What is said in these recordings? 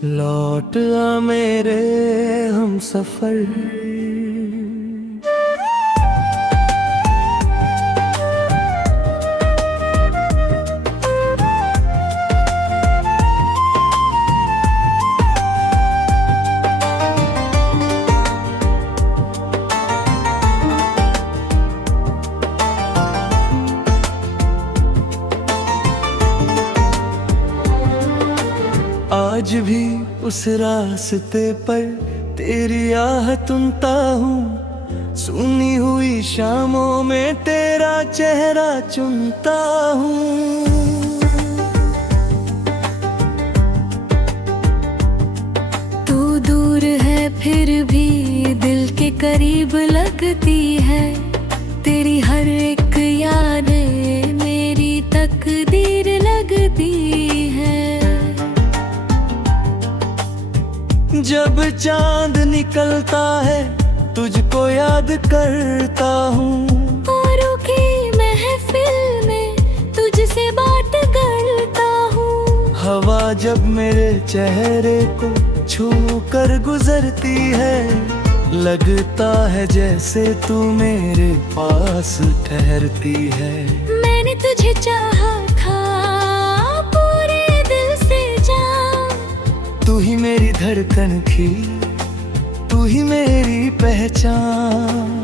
लौट आ मेरे हम सफर। आज भी उस रास्ते पर तेरी आह सुनता हूँ, सुनी हुई शामों में तेरा चेहरा चुनता हूँ। तू दूर है फिर भी दिल के करीब लगती है, तेरी हर एक याद मेरी तकदीर लगती है। जब चांद निकलता है तुझको याद करता हूँ, औरों की महफिल में तुझसे बात करता हूँ। हवा जब मेरे चेहरे को छू कर गुजरती है, लगता है जैसे तू मेरे पास ठहरती है। मैंने तुझे चाहा था पूरे दिल से जान, तू ही मेरी धड़कन थी, तू ही मेरी पहचान।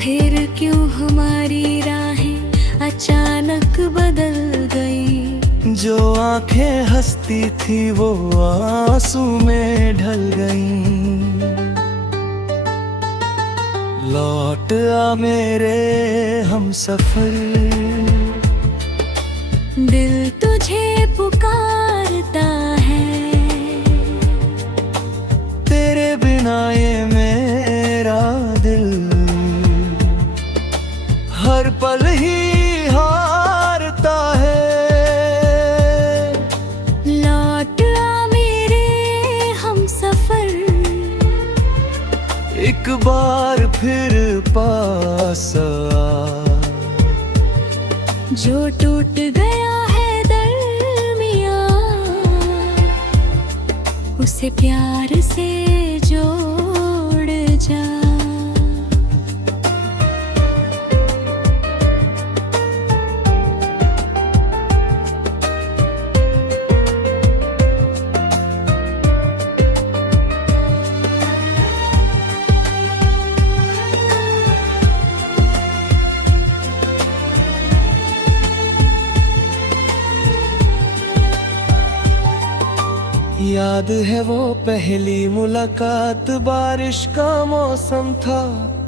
फिर क्यों हमारी राहें अचानक बदल गई, जो आंखें हंसती थी वो आंसू में ढल गईं। लौट आ मेरे हम सफर, दिल तुझे पुकारता है। तेरे बिना ये मेरा दिल हर पल ही हारता है। लौट आ मेरे हम सफर, एक बार फिर पास आ, जो टूट गया है दरमियां उसे प्यार से जोड़ जा। याद है वो पहली मुलाकात, बारिश का मौसम था,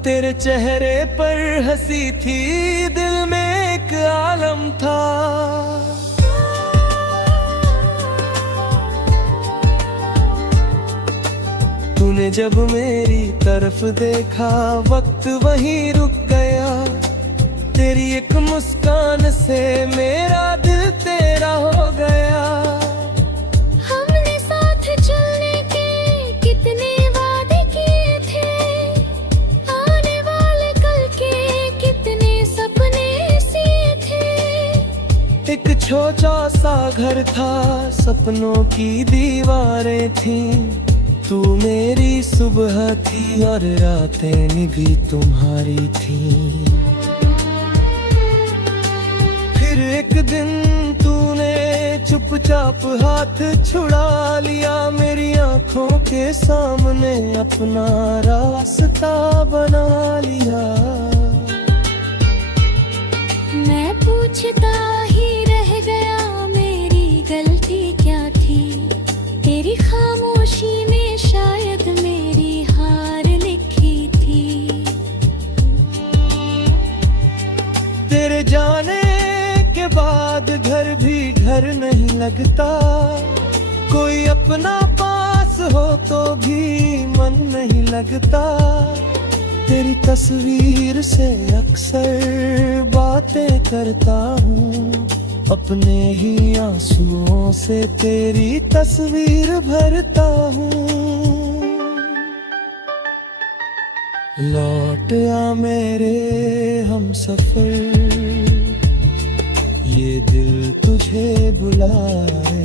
तेरे चेहरे पर हंसी थी, दिल में एक आलम था। तूने जब मेरी तरफ देखा वक्त वहीं रुक गया, तेरी एक मुस्कान से मेरा दिल तेरा हो गया। एक छोटा सा घर था, सपनों की दीवारें थीं, तू मेरी सुबह थी और रातें भी तुम्हारी थीं। फिर एक दिन तूने चुपचाप हाथ छुड़ा लिया, मेरी आंखों के सामने अपना रास्ता बना लिया। मैं पूछता ही रह गया मेरी गलती क्या थी, तेरी खामोशी में शायद मेरी हार लिखी थी। तेरे जाने के बाद घर भी घर नहीं लगता, कोई अपना पास हो तो भी मन नहीं लगता। तेरी तस्वीर से अक्सर बातें करता हूँ, अपने ही आंसुओं से तेरी तस्वीर भरता हूँ। लौट आ मेरे हम सफर, ये दिल तुझे बुलाए।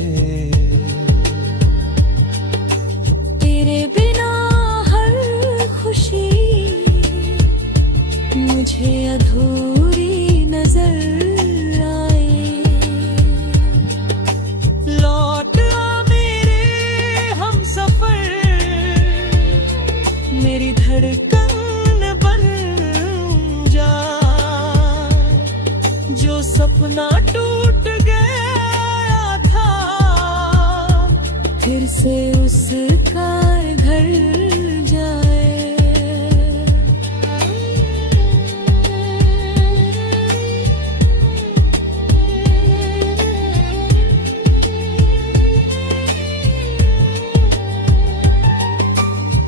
जो सपना टूट गया था, फिर से उसका घर जाए।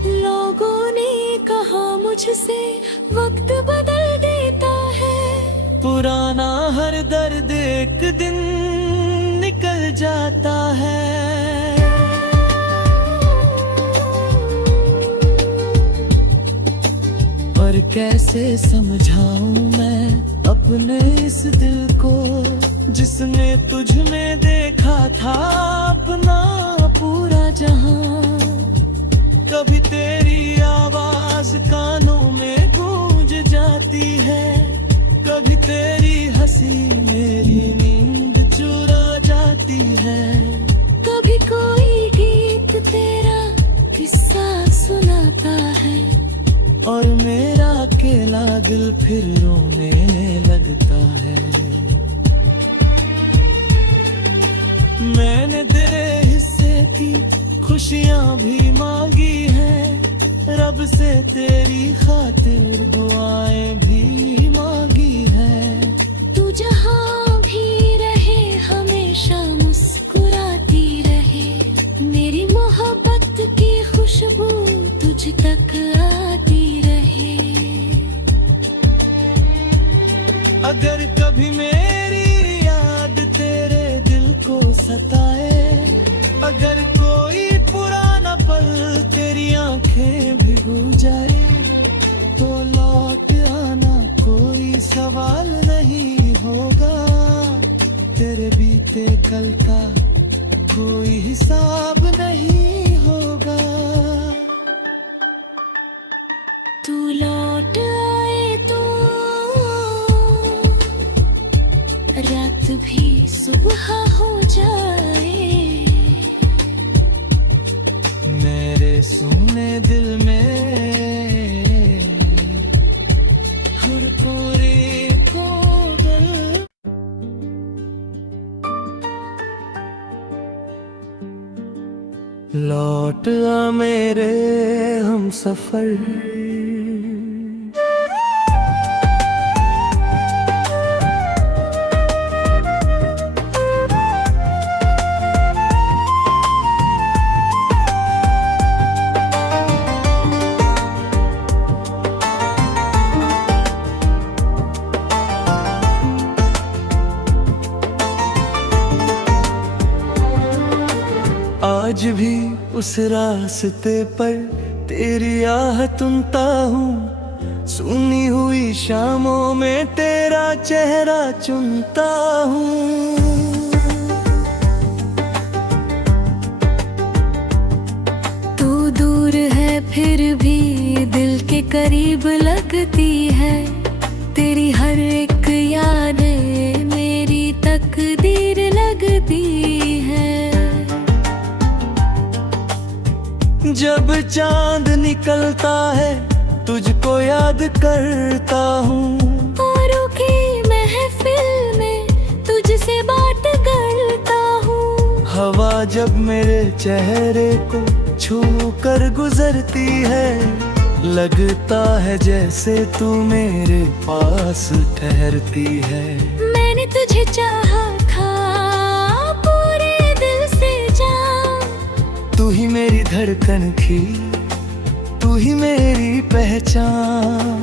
लोगों ने कहा मुझसे वक्त बदल देता है, पुराना हर दर्द एक दिन निकल जाता है। पर कैसे समझाऊं मैं अपने इस दिल को, जिसने तुझ में देखा था अपना पूरा जहां। कभी तेरी आवाज कानों में गूंज जाती है, कभी तेरी हंसी मेरी नींद चुरा जाती है। कभी कोई गीत तेरा किस्सा सुनाता है, और मेरा अकेला दिल फिर रोने लगता है। मैंने तेरे हिस्से की खुशियां भी मांगी हैं, रब से तेरी खातिर दुआएं भी मांगी हैं। तू जहाँ भी रहे हमेशा मुस्कुराती रहे, मेरी मोहब्बत की खुशबू तुझ तक आती रहे। अगर कभी मेरी याद तेरे दिल को सताए, अगर कोई पुराना पल तेरी आंखें भिगो जाए, तो लौट आना कोई सवाल नहीं होगा। तेरे बीते कल का कोई हिसाब नहीं होगा। तू लौट आए तो रात भी सुबह हो जाए, मेरे सुने दिल में हर पूरी को दिल। लौट आ मेरे हम सफर, आज भी उस रास्ते पर तेरी आह सुनता हूँ। सुनी हुई शामों में तेरा चेहरा चुनता हूँ। तू दूर है फिर भी दिल के करीब लगती है, तेरी हर एक याद मेरी तकदीर लगती है। जब चांद निकलता है तुझको याद करता हूँ, औरों की महफिल में तुझसे बात करता हूँ। हवा जब मेरे चेहरे को छू कर गुजरती है, लगता है जैसे तू मेरे पास ठहरती है। मैंने तुझे चाहा था पूरे दिल से जान, तू ही मेरी धड़कन थी, तू ही मेरी पहचान।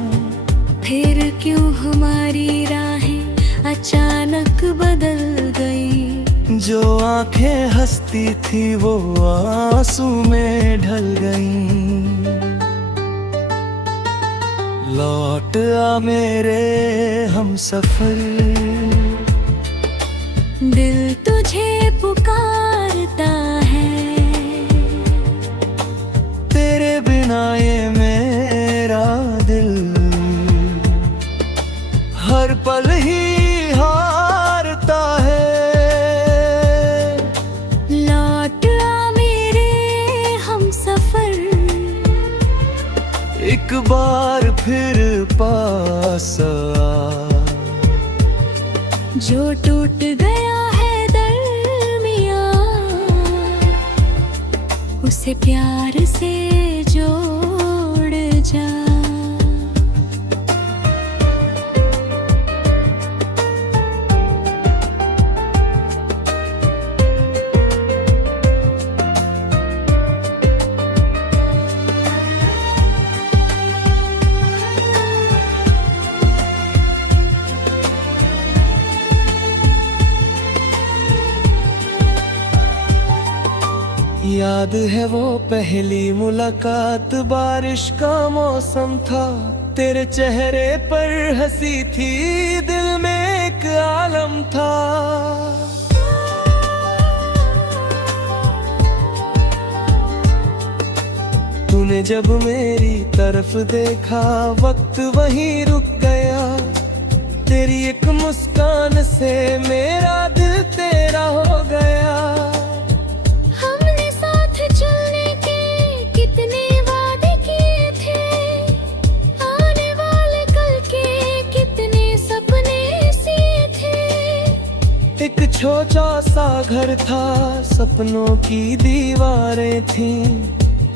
फिर क्यों हमारी राहें अचानक बदल गई, जो आंखें हंसती थी वो आंसू में ढल गईं। लौट आ मेरे हम सफर, दिल तुझे पुकारता है। तेरे बिना ये मेरा दिल हर पल ही हारता है। लौट आ मेरे हम सफर, एक बार फिर पास आ, जो टूट गया है दरमियां, उसे प्यार से जोड़ जा। याद है वो पहली मुलाकात, बारिश का मौसम था, तेरे चेहरे पर हंसी थी, दिल में एक आलम था। तूने जब मेरी तरफ देखा, वक्त वहीं रुक गया, तेरी एक मुस्कान से मेरा दिल तेरा हो गया। एक छोटा सा घर था, सपनों की दीवारें थीं,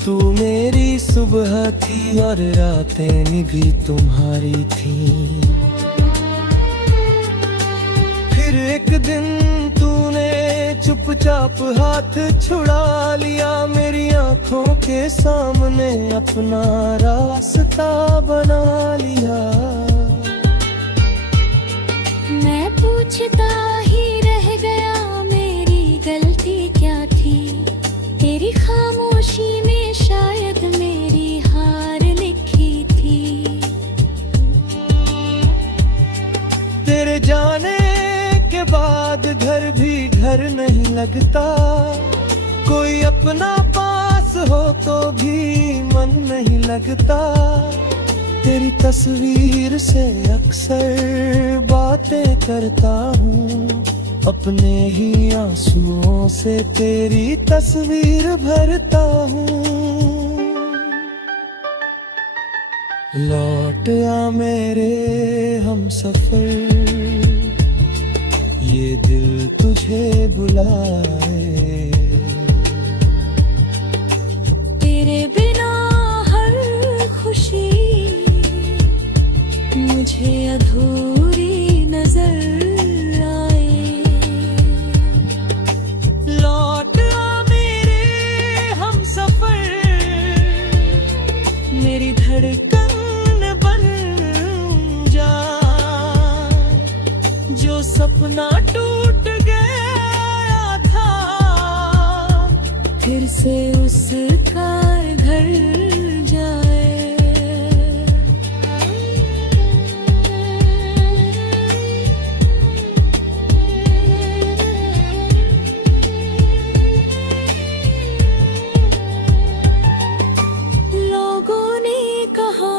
तू मेरी सुबह थी और रातें भी तुम्हारी थीं। फिर एक दिन तूने चुपचाप हाथ छुड़ा लिया, मेरी आंखों के सामने अपना रास्ता बना लिया। मैं पूछता ही रह गया, मेरी गलती क्या थी, तेरी खामोशी में शायद मेरी हार लिखी थी। तेरे जाने के बाद घर भी घर नहीं लगता, कोई अपना पास हो तो भी मन नहीं लगता। तेरी तस्वीर से अक्सर बातें करता हूँ, अपने ही आंसुओं से तेरी तस्वीर भरता हूँ। लौट आ मेरे हमसफर, ये दिल तुझे बुलाए। तेरे बिना हर खुशी मुझे अधूरी नजर आए। लौट आ मेरे हमसफर, मेरी धड़कन बन जा, जो सपना टूट गया था, फिर से उसका घर जाए।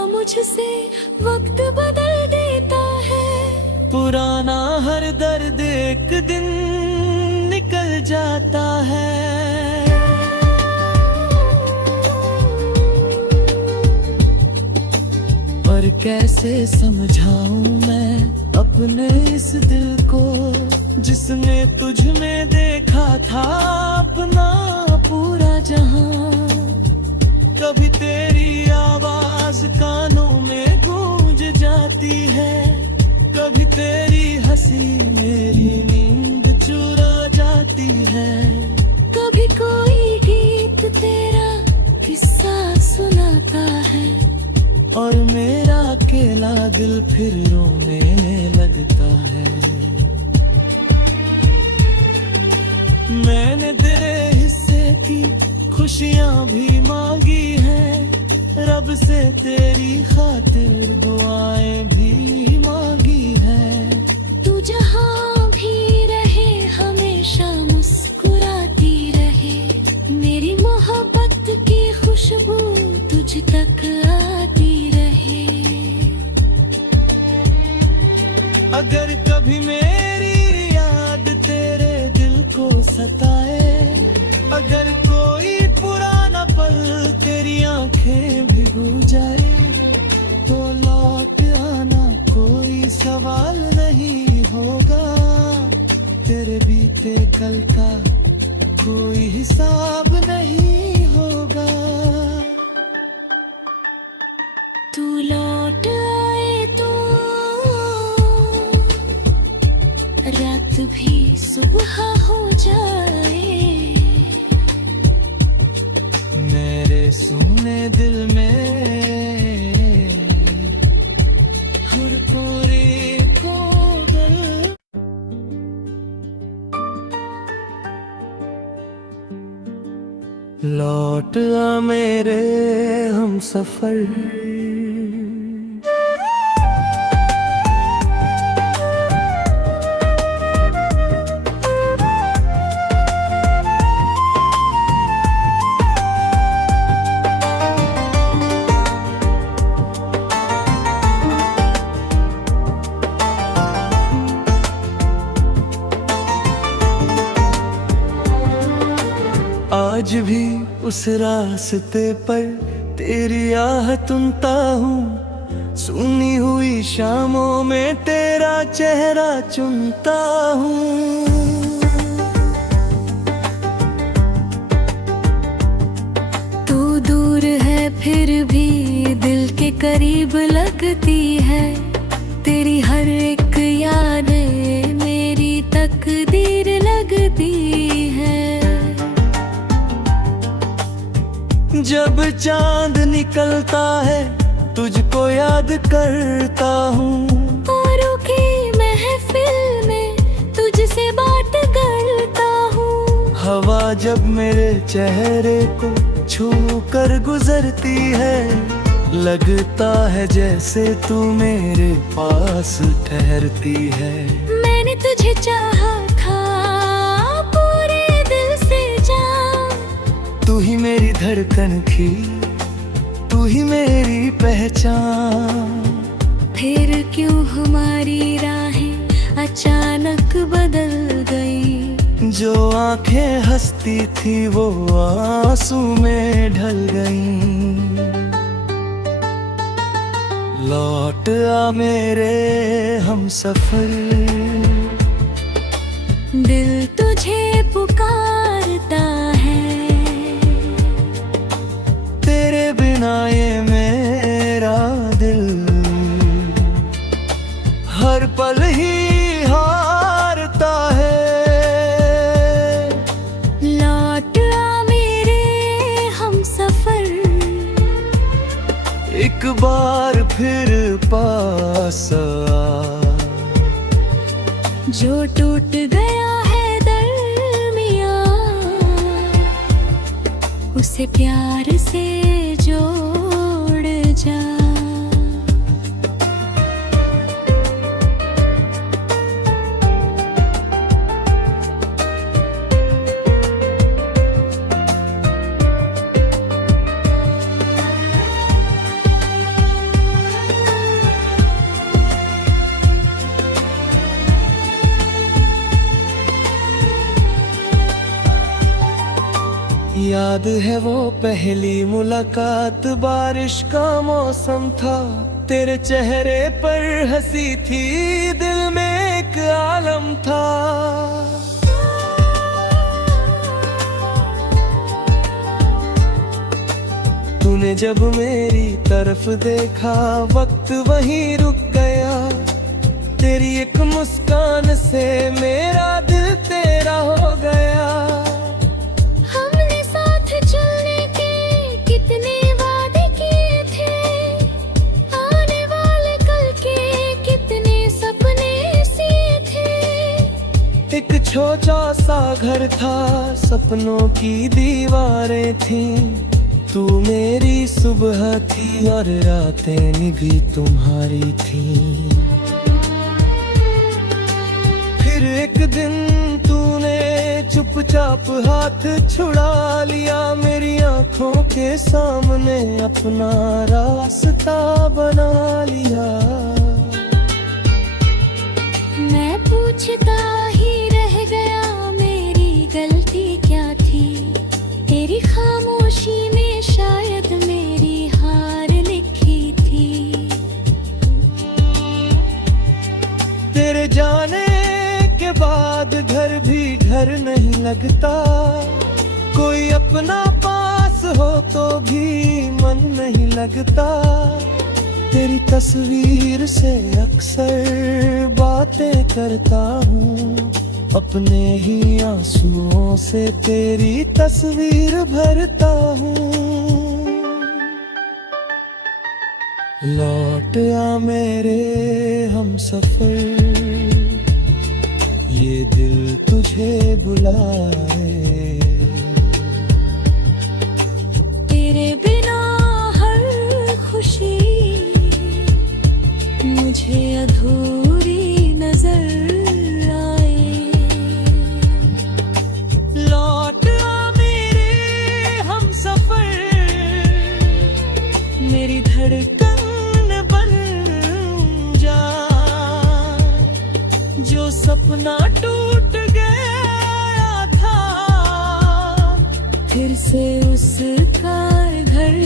मुझसे वक्त बदल देता है, पुराना हर दर्द एक दिन निकल जाता है। पर कैसे समझाऊं मैं अपने इस दिल को, जिसने तुझ में देखा था अपना पूरा जहां। कभी तेरी आवाज कानों में गूंज जाती है, कभी तेरी हंसी मेरी नींद चुरा जाती है। कभी कोई गीत तेरा किस्सा सुनाता है, और मेरा अकेला दिल फिर रोने लगता है। मैंने तेरे हिस्से की खुशियाँ भी मांगी हैं, रब से तेरी खातिर दुआएं भी मांगी हैं। तू जहाँ भी रहे हमेशा मुस्कुराती रहे, मेरी मोहब्बत की खुशबू तुझ तक आती रहे। अगर कभी मेरी याद तेरे दिल को सताए, अगर कोई पुराना पल तेरी आंखें भिगो जाए, तो लौट आना कोई सवाल नहीं होगा। तेरे बीते कल का कोई हिसाब नहीं होगा। तू लौट आए तो रात भी सुबह हो जाए। मेरे सुने दिल में हर कोरे को गल। लौट आ मेरे हम सफर। आज भी उस रास्ते पर तेरी आहट सुनता हूँ। सुनी हुई शामों में तेरा चेहरा चुनता हूँ। तू दूर है फिर भी दिल के करीब लगती है। तेरी हर एक याद मेरी तकदीर लगती है। जब चांद निकलता है तुझको याद करता हूँ। औरों की महफिल में तुझसे बात करता हूँ। हवा जब मेरे चेहरे को छू कर गुजरती है, लगता है जैसे तू मेरे पास ठहरती है। मैंने तुझे चाहा था पूरे दिल से जान। तू ही मेरी धड़कन थी, तू ही मेरी पहचान। फिर क्यों हमारी राहें अचानक बदल गई। जो आंखें हंसती थी वो आंसू में ढल गईं। लौट आ मेरे हम सफर। दिल तुझे पुकारता है। तेरे बिना ये मेरा दिल हर पल ही हारता है। लौट आ मेरे हम सफर। एक बार फिर पास आ। जो टूट गया है दरमियां उसे प्यार से जोड़ जा। याद है वो पहली मुलाकात, बारिश का मौसम था। तेरे चेहरे पर हंसी थी, दिल में एक आलम था। तूने जब मेरी तरफ देखा वक्त वहीं रुक गया। तेरी एक मुस्कान से मेरा दिल तेरा हो गया। एक छोटा सा घर था, सपनों की दीवारें थीं। तू मेरी सुबह थी और रातें निभी तुम्हारी थीं। फिर एक दिन तूने चुपचाप हाथ छुड़ा लिया, मेरी आंखों के सामने अपना रास्ता बना लिया। मैं पूछता ही रह गया मेरी गलती क्या थी। तेरी खामोशी में शायद मेरी हार लिखी थी। तेरे जाने के बाद घर भी घर नहीं लगता। कोई अपना पास हो तो भी मन नहीं लगता। तेरी तस्वीर से अक्सर बातें करता हूँ, अपने ही आंसुओं से तेरी तस्वीर भरता हूँ। लौट आ मेरे हमसफर, ये दिल तुझे बुलाए। तेरे बिना हर खुशी मुझे अधूरी नजर आए। लौट आ मेरे हमसफर, मेरी धड़कन बन जा। जो सपना टूट गया था, फिर से उसका घर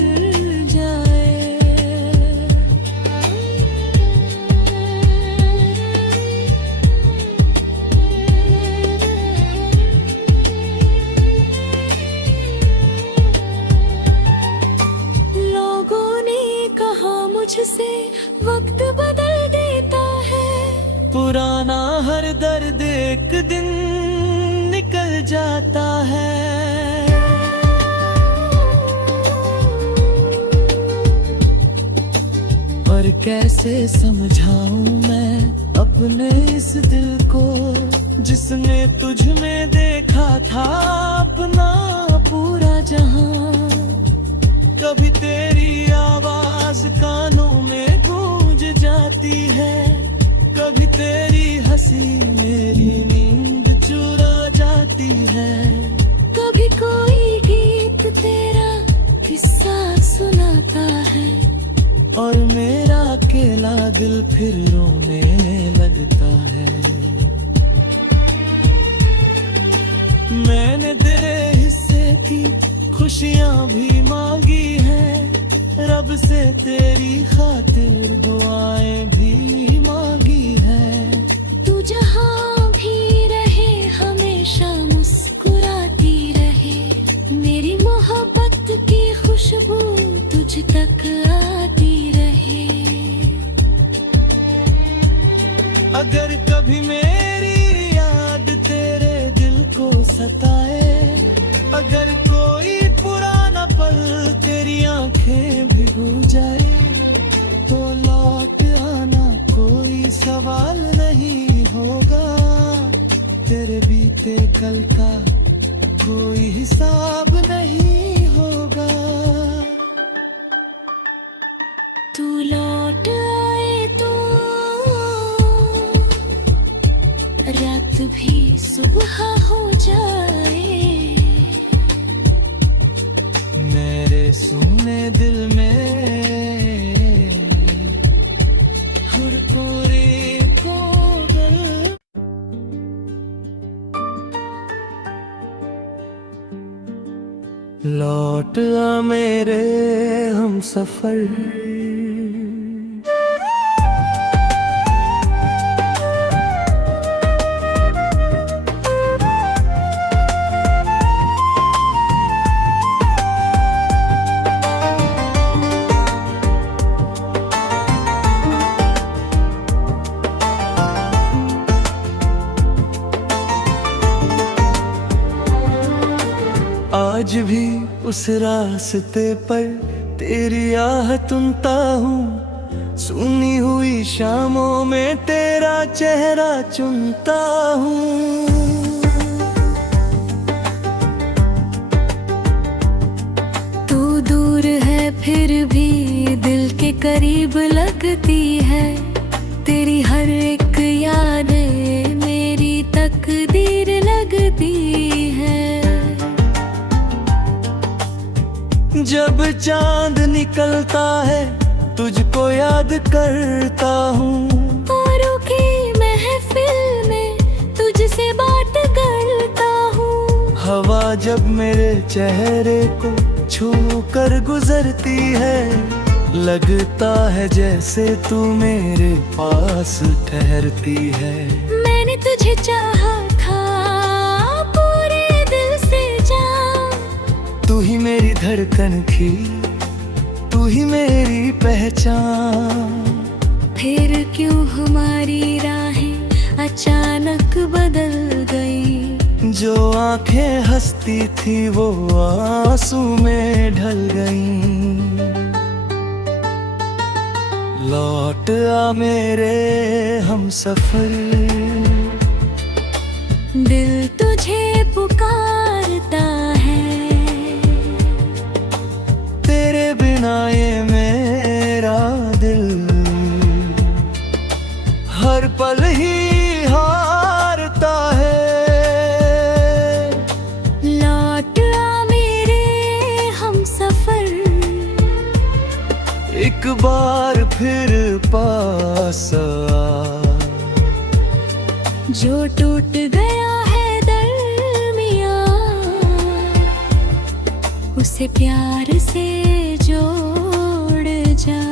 जाए। मुझसे वक्त बदल देता है। पुराना हर दर्द एक दिन निकल जाता है। पर कैसे समझाऊं मैं अपने इस दिल को, जिसने तुझ में देखा था अपना पूरा जहां। कभी तेरी आवाज कानों में गूंज जाती है, कभी तेरी हंसी मेरी नींद चुरा जाती है। कभी कोई गीत तेरा किस्सा सुनाता है, और मेरा अकेला दिल फिर रोने लगता है। मैंने तेरे हिस्से की खुशियाँ भी मांगी हैं, रब से तेरी खातिर दुआएं भी मांगी हैं। तू जहाँ भी रहे हमेशा मुस्कुराती रहे, मेरी मोहब्बत की खुशबू तुझ तक आती रहे। अगर कभी मेरी याद तेरे दिल को सताए, अगर कोई पुराना पल तेरी आंखें भिगो जाए, तो लौट आना कोई सवाल नहीं होगा। तेरे बीते कल का कोई हिसाब नहीं होगा। तू लौट आए तो रात भी सुबह हो जाए। मेरे सुने दिल में हर कोरे को गल। लौट आ मेरे हमसफर, आज भी उस रास्ते पर तेरी आह सुनता हूँ। सुनी हुई शामों में तेरा चेहरा चुनता हूँ। तू दूर है फिर भी दिल के करीब लगती है। तेरी हर एक याद मेरी तकदीर लगती है। जब चांद निकलता है तुझको याद करता हूँ। औरों की महफिल में तुझसे बात करता हूँ। हवा जब मेरे चेहरे को छू कर गुजरती है, लगता है जैसे तू मेरे पास ठहरती है। मैंने मैंने तुझे चाहा था पूरे दिल से जान। तू ही मेरी धड़कन थी, तू ही मेरी पहचान। फिर क्यों हमारी राहें अचानक बदल गई। जो आंखें हंसती थी वो आंसू में ढल गईं। लौट आ मेरे हम सफर, दिल तुझे पुकारता है। तेरे बिना ये मेरा दिल हर पल ही हारता है। लौट आ मेरे हम सफर, एक बार फिर पास आ। जो टूट गया है दरमियां, उसे प्यार से जोड़ जा।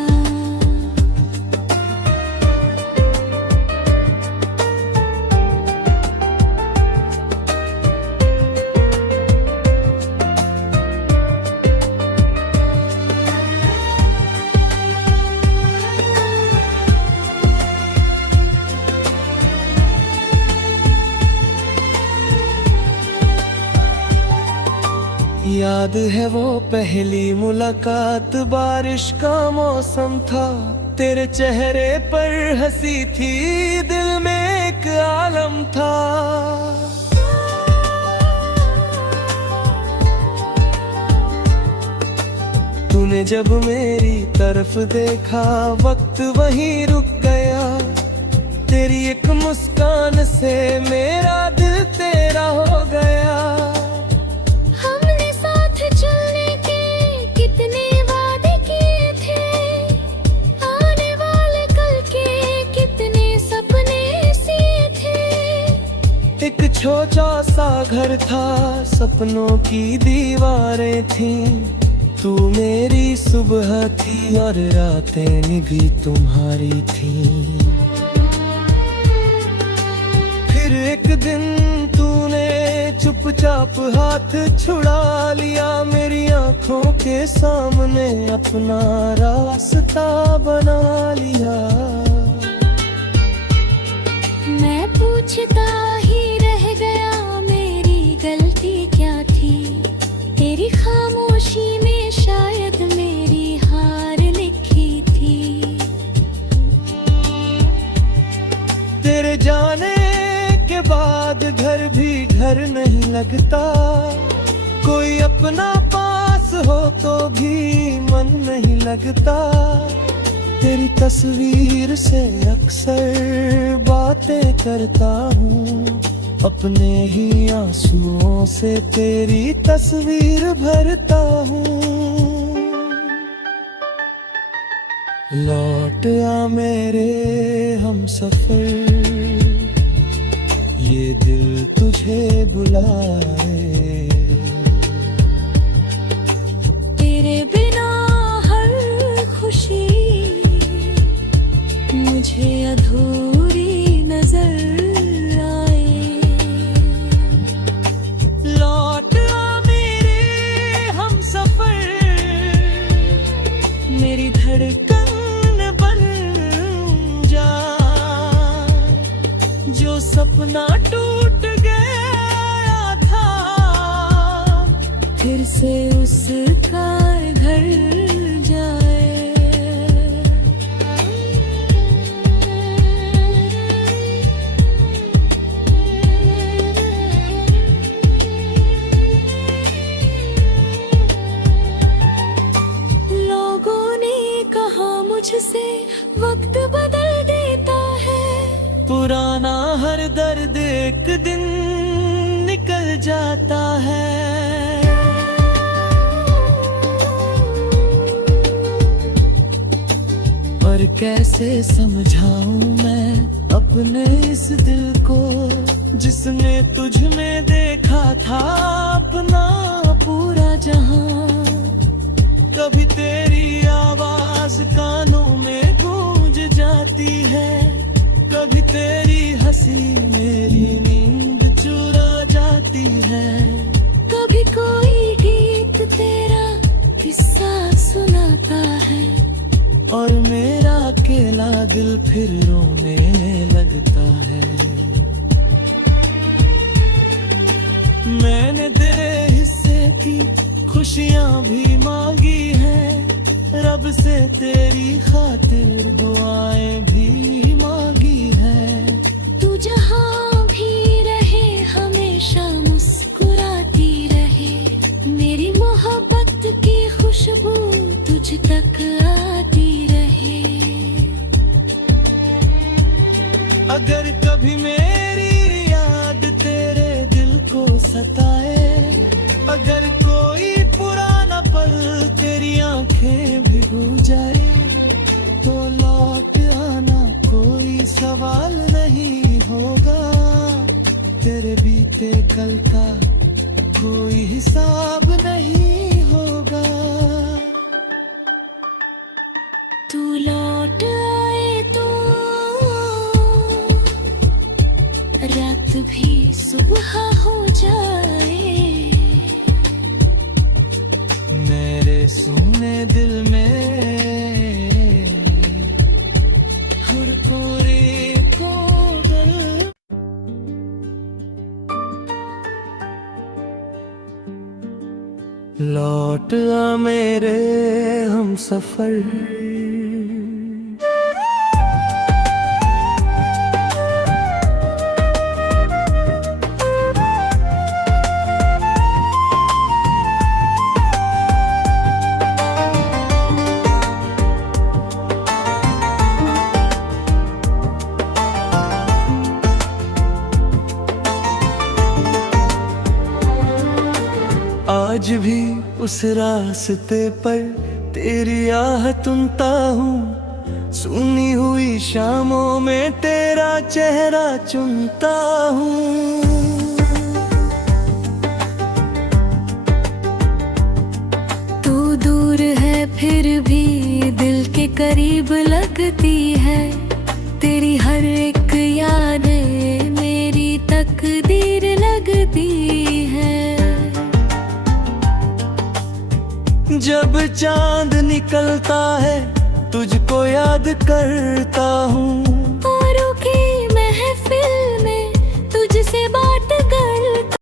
याद है वो पहली मुलाकात, बारिश का मौसम था। तेरे चेहरे पर हंसी थी, दिल में एक आलम था। तूने जब मेरी तरफ देखा, वक्त वहीं रुक गया। तेरी एक मुस्कान से मेरा दिल तेरा हो गया। एक छोटा सा घर था, सपनों की दीवारें थीं। तू मेरी सुबह थी और रातें भी तुम्हारी थीं। फिर एक दिन तूने चुपचाप हाथ छुड़ा लिया, मेरी आंखों के सामने अपना रास्ता बना लिया। मैं पूछता ही रह गया मेरी गलती क्या थी। तेरी खामोशी में शायद मेरी हार लिखी थी। तेरे जाने के बाद घर भी घर नहीं लगता। कोई अपना पास हो तो भी मन नहीं लगता। तेरी तस्वीर से अक्सर बातें करता हूँ, अपने ही आंसुओं से तेरी तस्वीर भरता हूँ। लौट आ मेरे हम सफर, ये दिल तुझे बुलाए। तेरे बिना हर खुशी मुझे अधूरी नजर आए। लौट आ मेरे हम सफर, मेरी धड़कन बन जा। जो सपना टूट गया था, फिर से उसका घर जाए। मुझसे वक्त बदल देता है। पुराना हर दर्द एक दिन निकल जाता है। पर कैसे समझाऊं मैं अपने इस दिल को, जिसने तुझ में देखा था अपना पूरा जहां। कभी तेरी आवाज कानों में गूंज जाती है, कभी तेरी हंसी सी मेरी नींद चुरा जाती है। कभी कोई गीत तेरा किस्सा सुनाता है, और मेरा अकेला दिल फिर रोने लगता है। मैंने तेरे हिस्से की खुशियां भी मांगी हैं, रब से तेरी खातिर दुआएं भी मांगी है। तू जहाँ भी रहे हमेशा मुस्कुराती रहे, मेरी मोहब्बत की खुशबू तुझ तक आती रहे। अगर कभी मेरी याद तेरे दिल को सताए, अगर कोई पुराना पल तेरी आंखें भिगो जाए, तो लौट आना कोई सवाल नहीं होगा। तेरे बीते कल का कोई हिसाब नहीं होगा। तू लौट आए तो रात भी सुबह हो जाए, मेरे सुने दिल में हर कोरे को दल। लौट आ मेरे हम सफर, आज भी उस रास्ते पर तेरी आह सुनता हूँ। सुनी हुई शामों में तेरा चेहरा चुनता हूँ। तू दूर है फिर भी दिल के करीब लगती है, तेरी हर एक याद मेरी तकदीर लगती है। जब चांद निकलता है तुझको याद करता हूँ,